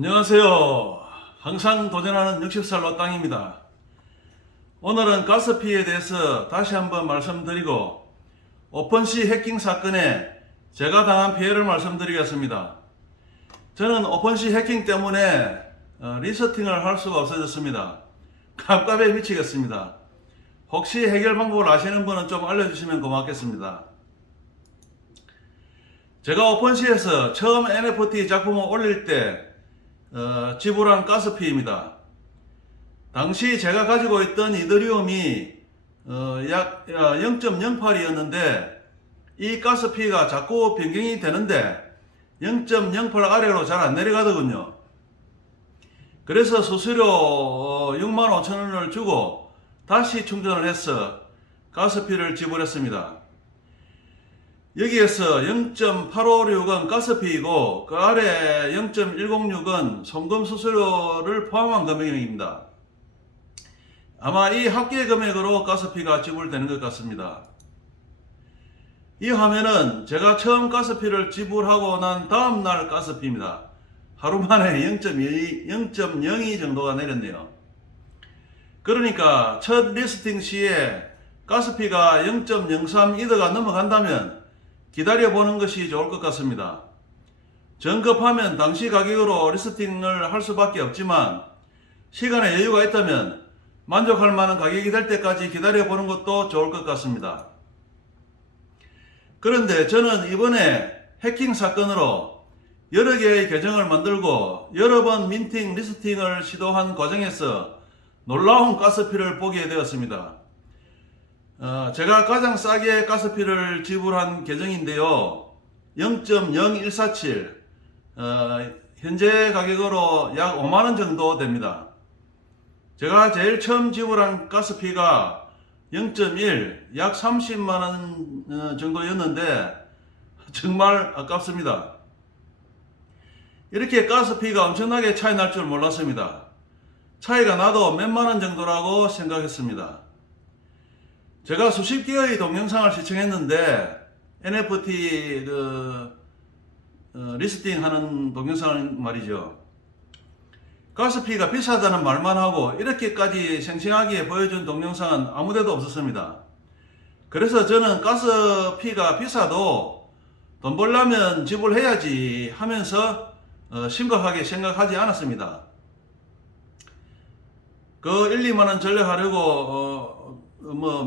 안녕하세요. 항상 도전하는 60살 로땅입니다. 오늘은 가스피에 대해서 다시 한번 말씀드리고 오펀시 해킹 사건에 제가 당한 피해를 말씀드리겠습니다. 저는 오펀시 해킹 때문에 리서팅을 할 수가 없어졌습니다. 깝깝해 미치겠습니다. 혹시 해결 방법을 아시는 분은 좀 알려주시면 고맙겠습니다. 제가 오펀시에서 처음 NFT 작품을 올릴 때 지불한 가스피입니다. 당시 제가 가지고 있던 이더리움이 약 0.08이었는데 이 가스피가 자꾸 변경이 되는데 0.08 아래로 잘 안 내려가더군요. 그래서 수수료 65,000원을 주고 다시 충전을 해서 가스피를 지불했습니다. 여기에서 0.856은 가스피이고 그 아래 0.106은 송금 수수료를 포함한 금액입니다. 아마 이 합계 금액으로 가스피가 지불되는 것 같습니다. 이 화면은 제가 처음 가스피를 지불하고 난 다음날 가스피입니다. 하루 만에 0.02 정도가 내렸네요. 그러니까 첫 리스팅 시에 가스피가 0.03 이더가 넘어간다면 기다려보는 것이 좋을 것 같습니다. 정급하면 당시 가격으로 리스팅을 할 수밖에 없지만 시간에 여유가 있다면 만족할 만한 가격이 될 때까지 기다려보는 것도 좋을 것 같습니다. 그런데 저는 이번에 해킹 사건으로 여러 개의 계정을 만들고 여러 번 민팅, 리스팅을 시도한 과정에서 놀라운 가스피를 보게 되었습니다. 제가 가장 싸게 가스피를 지불한 계정인데요. 0.0147 현재 가격으로 약 5만원 정도 됩니다. 제가 제일 처음 지불한 가스피가 0.1 약 30만원 정도였는데 정말 아깝습니다. 이렇게 가스피가 엄청나게 차이 날 줄 몰랐습니다. 차이가 나도 몇만원 정도라고 생각했습니다. 제가 수십 개의 동영상을 시청했는데 NFT 리스팅 하는 동영상을 말이죠. 가스피가 비싸다는 말만 하고 이렇게까지 생생하게 보여준 동영상은 아무데도 없었습니다. 그래서 저는 가스피가 비싸도 돈 벌려면 지불해야지 하면서 심각하게 생각하지 않았습니다. 그 1, 2만원 전략하려고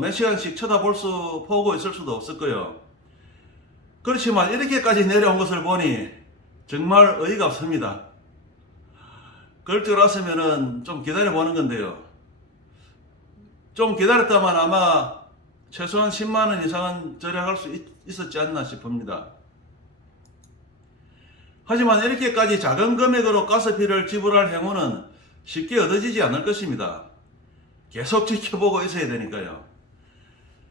몇 시간씩 보고 있을 수도 없었고요. 그렇지만 이렇게까지 내려온 것을 보니 정말 어이가 없습니다. 그럴 줄 알았으면 좀 기다려보는 건데요. 좀 기다렸다만 아마 최소한 10만원 이상은 절약할 수 있었지 않나 싶습니다. 하지만 이렇게까지 작은 금액으로 가스피를 지불할 행운은 쉽게 얻어지지 않을 것입니다. 계속 지켜보고 있어야 되니까요.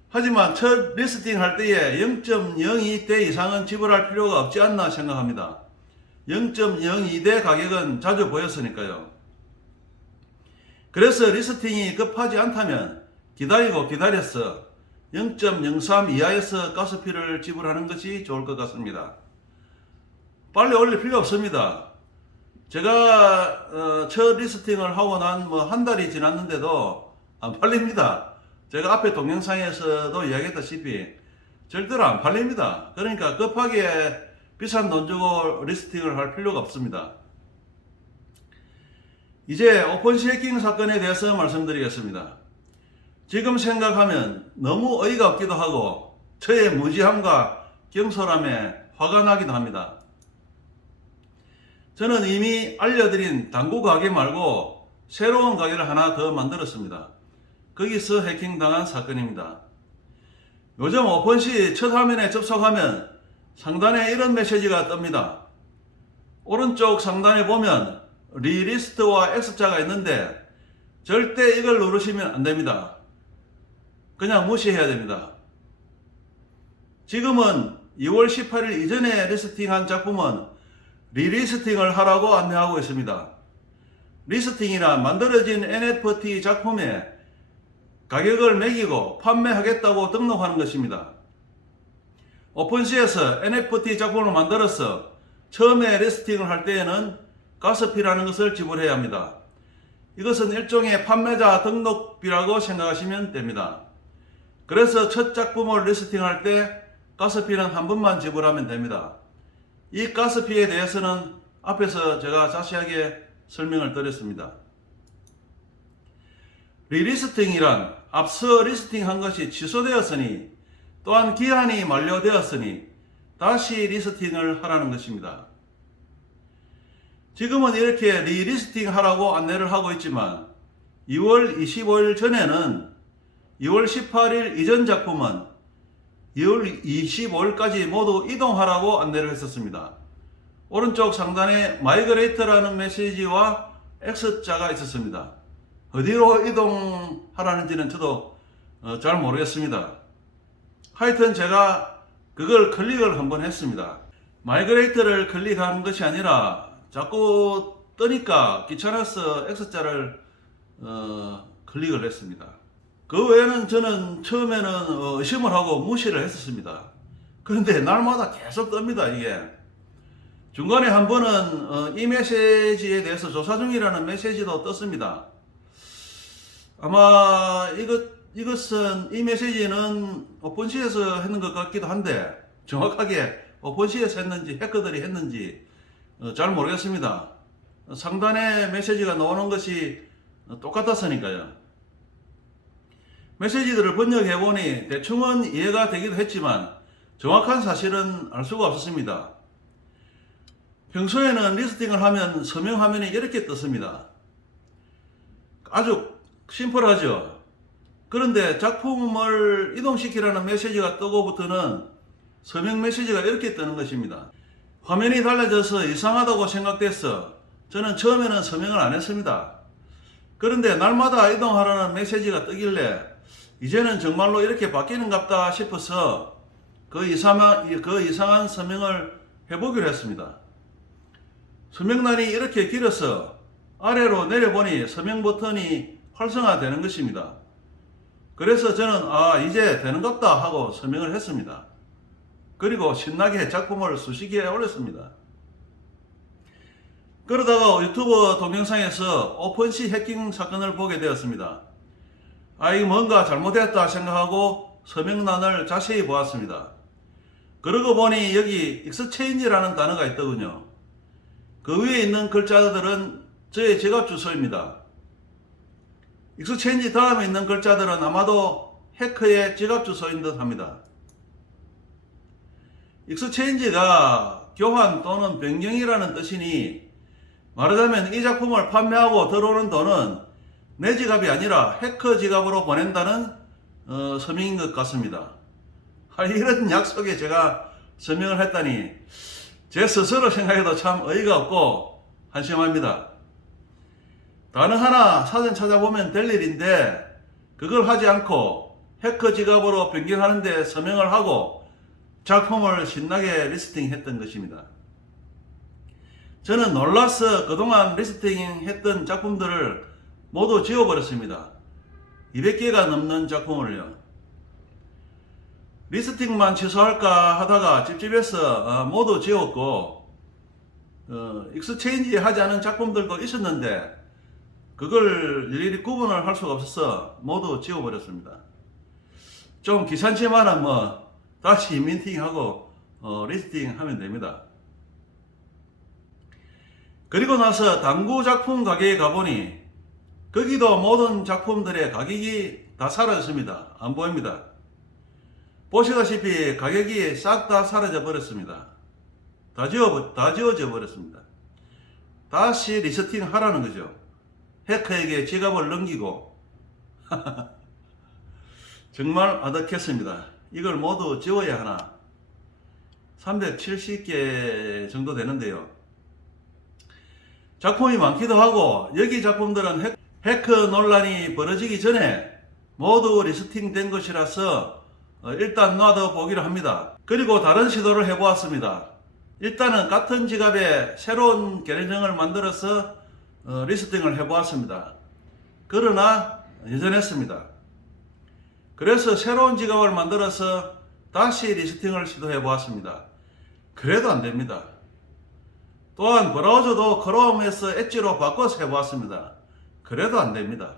하지만 첫 리스팅 할 때에 0.02대 이상은 지불할 필요가 없지 않나 생각합니다. 0.02대 가격은 자주 보였으니까요. 그래서 리스팅이 급하지 않다면 기다려서 0.03 이하에서 가스피를 지불하는 것이 좋을 것 같습니다. 빨리 올릴 필요 없습니다. 제가 첫 리스팅을 하고 난 한 달이 지났는데도 안 팔립니다. 제가 앞에 동영상에서도 이야기했다시피 절대로 안 팔립니다. 그러니까 급하게 비싼 돈 주고 리스팅을 할 필요가 없습니다. 이제 오펀시 해킹 사건에 대해서 말씀드리겠습니다. 지금 생각하면 너무 어이가 없기도 하고 저의 무지함과 경솔함에 화가 나기도 합니다. 저는 이미 알려드린 당구 가게 말고 새로운 가게를 하나 더 만들었습니다. 거기서 해킹당한 사건입니다. 요즘 오펀시 첫 화면에 접속하면 상단에 이런 메시지가 뜹니다. 오른쪽 상단에 보면 리리스트와 X자가 있는데 절대 이걸 누르시면 안 됩니다. 그냥 무시해야 됩니다. 지금은 2월 18일 이전에 리스팅한 작품은 리리스팅을 하라고 안내하고 있습니다. 리스팅이나 만들어진 NFT 작품에 가격을 매기고 판매하겠다고 등록하는 것입니다. 오픈시에서 NFT 작품을 만들어서 처음에 리스팅을 할 때에는 가스피라는 것을 지불해야 합니다. 이것은 일종의 판매자 등록비라고 생각하시면 됩니다. 그래서 첫 작품을 리스팅할 때 가스피는 한 번만 지불하면 됩니다. 이 가스피에 대해서는 앞에서 제가 자세하게 설명을 드렸습니다. 리리스팅이란 앞서 리스팅한 것이 취소되었으니 또한 기한이 만료되었으니 다시 리스팅을 하라는 것입니다. 지금은 이렇게 리리스팅 하라고 안내를 하고 있지만 2월 25일 전에는 2월 18일 이전 작품은 2월 25일까지 모두 이동하라고 안내를 했었습니다. 오른쪽 상단에 마이그레이트라는 메시지와 X자가 있었습니다. 어디로 이동하라는지는 저도 잘 모르겠습니다. 하여튼 제가 그걸 클릭을 한번 했습니다. 마이그레이트를 클릭한 것이 아니라 자꾸 뜨니까 귀찮아서 X자를 클릭을 했습니다. 그 외에는 저는 처음에는 의심을 하고 무시를 했었습니다. 그런데 날마다 계속 뜹니다. 이게 중간에 한 번은 이 메시지에 대해서 조사 중이라는 메시지도 떴습니다. 아마 이것은 이 메시지는 오픈시에서 했는 것 같기도 한데 정확하게 오픈시에서 했는지 해커들이 했는지 잘 모르겠습니다. 상단에 메시지가 나오는 것이 똑같았으니까요. 메시지들을 번역해보니 대충은 이해가 되기도 했지만 정확한 사실은 알 수가 없었습니다. 평소에는 리스팅을 하면 서명 화면이 이렇게 떴습니다. 아주 심플하죠. 그런데 작품을 이동시키라는 메시지가 뜨고부터는 서명 메시지가 이렇게 뜨는 것입니다. 화면이 달라져서 이상하다고 생각돼서 저는 처음에는 서명을 안 했습니다. 그런데 날마다 이동하라는 메시지가 뜨길래 이제는 정말로 이렇게 바뀌는갑다 싶어서 그 이상한 서명을 해보기로 했습니다. 서명란이 이렇게 길어서 아래로 내려보니 서명 버튼이 활성화되는 것입니다. 그래서 저는 이제 되는갑다 하고 서명을 했습니다. 그리고 신나게 작품을 수십 개 올렸습니다. 그러다가 유튜브 동영상에서 오픈시 해킹 사건을 보게 되었습니다. 이거 뭔가 잘못됐다 생각하고 서명란을 자세히 보았습니다. 그러고 보니 여기 익스체인지라는 단어가 있더군요. 그 위에 있는 글자들은 저의 지갑 주소입니다. 익스체인지 다음에 있는 글자들은 아마도 해커의 지갑 주소인 듯 합니다. 익스체인지가 교환 또는 변경이라는 뜻이니 말하자면 이 작품을 판매하고 들어오는 돈은 내 지갑이 아니라 해커 지갑으로 보낸다는 서명인 것 같습니다. 이런 약속에 제가 서명을 했다니 제 스스로 생각해도 참 어이가 없고 한심합니다. 단어 하나 사전 찾아보면 될 일인데 그걸 하지 않고 해커 지갑으로 변경하는데 서명을 하고 작품을 신나게 리스팅했던 것입니다. 저는 놀라서 그동안 리스팅했던 작품들을 모두 지워버렸습니다. 200개가 넘는 작품을요. 리스팅만 취소할까 하다가 찝찝해서 모두 지웠고 익스체인지 하지 않은 작품들도 있었는데 그걸 일일이 구분을 할 수가 없어서 모두 지워버렸습니다. 좀 귀찮지만은 다시 민팅하고 리스팅 하면 됩니다. 그리고 나서 당구 작품 가게에 가보니 거기도 모든 작품들의 가격이 다 사라졌습니다. 안 보입니다. 보시다시피 가격이 싹 다 사라져 버렸습니다. 다 지워져 버렸습니다. 다시 리스팅 하라는 거죠. 해커에게 지갑을 넘기고 정말 아득했습니다. 이걸 모두 지워야 하나. 370개 정도 되는데요. 작품이 많기도 하고 여기 작품들은 해커 논란이 벌어지기 전에 모두 리스팅 된 것이라서 일단 놔둬 보기로 합니다. 그리고 다른 시도를 해보았습니다. 일단은 같은 지갑에 새로운 계정을 만들어서 리스팅을 해보았습니다. 그러나 여전했습니다. 그래서 새로운 지갑을 만들어서 다시 리스팅을 시도해 보았습니다. 그래도 안 됩니다. 또한 브라우저도 크롬에서 엣지로 바꿔서 해보았습니다. 그래도 안됩니다.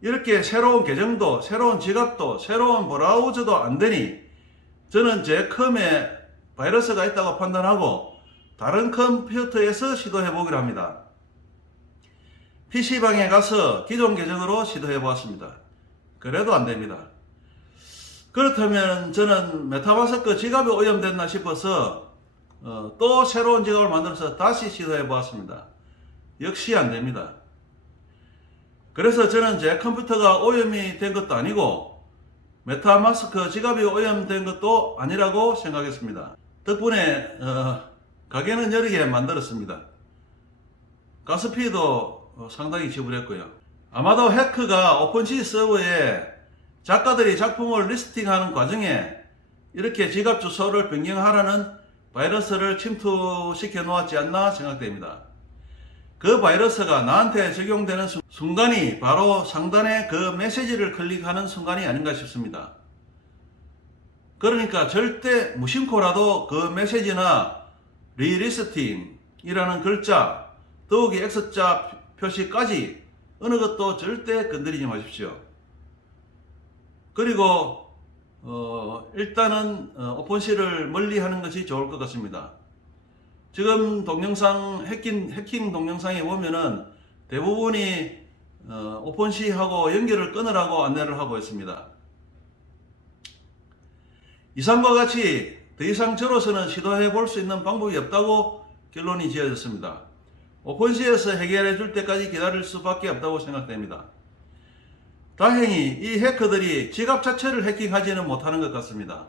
이렇게 새로운 계정도, 새로운 지갑도, 새로운 브라우저도 안되니 저는 제 컴에 바이러스가 있다고 판단하고 다른 컴퓨터에서 시도해보기로 합니다. PC방에 가서 기존 계정으로 시도해보았습니다. 그래도 안됩니다. 그렇다면 저는 메타마스크 지갑이 오염됐나 싶어서 또 새로운 지갑을 만들어서 다시 시도해보았습니다. 역시 안됩니다. 그래서 저는 제 컴퓨터가 오염이 된 것도 아니고 메타마스크 지갑이 오염된 것도 아니라고 생각했습니다. 덕분에 가게는 여러 개 만들었습니다. 가스피도 상당히 지불했고요. 아마도 해커가 오픈시 서버에 작가들이 작품을 리스팅하는 과정에 이렇게 지갑 주소를 변경하라는 바이러스를 침투시켜 놓았지 않나 생각됩니다. 그 바이러스가 나한테 적용되는 순간이 바로 상단에 그 메시지를 클릭하는 순간이 아닌가 싶습니다. 그러니까 절대 무심코라도 그 메시지나 리리스팅이라는 글자, 더욱이 X자 표시까지 어느 것도 절대 건드리지 마십시오. 그리고 일단은 오픈시를 멀리하는 것이 좋을 것 같습니다. 지금 동영상 해킹 동영상에 보면은 대부분이 오픈시하고 연결을 끊으라고 안내를 하고 있습니다. 이상과 같이 더 이상 저로서는 시도해 볼 수 있는 방법이 없다고 결론이 지어졌습니다. 오픈시에서 해결해 줄 때까지 기다릴 수밖에 없다고 생각됩니다. 다행히 이 해커들이 지갑 자체를 해킹하지는 못하는 것 같습니다.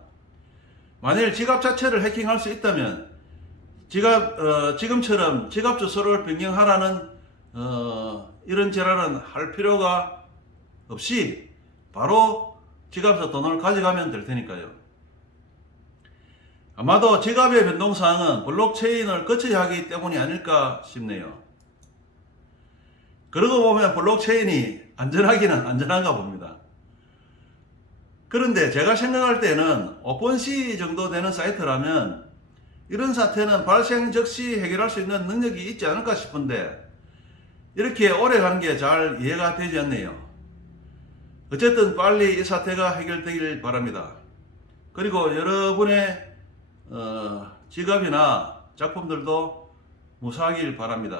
만일 지갑 자체를 해킹할 수 있다면 지금처럼 지갑 주소를 변경하라는 이런 재랄은 할 필요가 없이 바로 지갑에서 돈을 가져가면 될 테니까요. 아마도 지갑의 변동사항은 블록체인을 거쳐야 하기 때문이 아닐까 싶네요. 그러고 보면 블록체인이 안전하기는 안전한가 봅니다. 그런데 제가 생각할 때는 오픈시 정도 되는 사이트라면 이런 사태는 발생 즉시 해결할 수 있는 능력이 있지 않을까 싶은데 이렇게 오래 가는 게 잘 이해가 되지 않네요. 어쨌든 빨리 이 사태가 해결되길 바랍니다. 그리고 여러분의 지갑이나 작품들도 무사하길 바랍니다.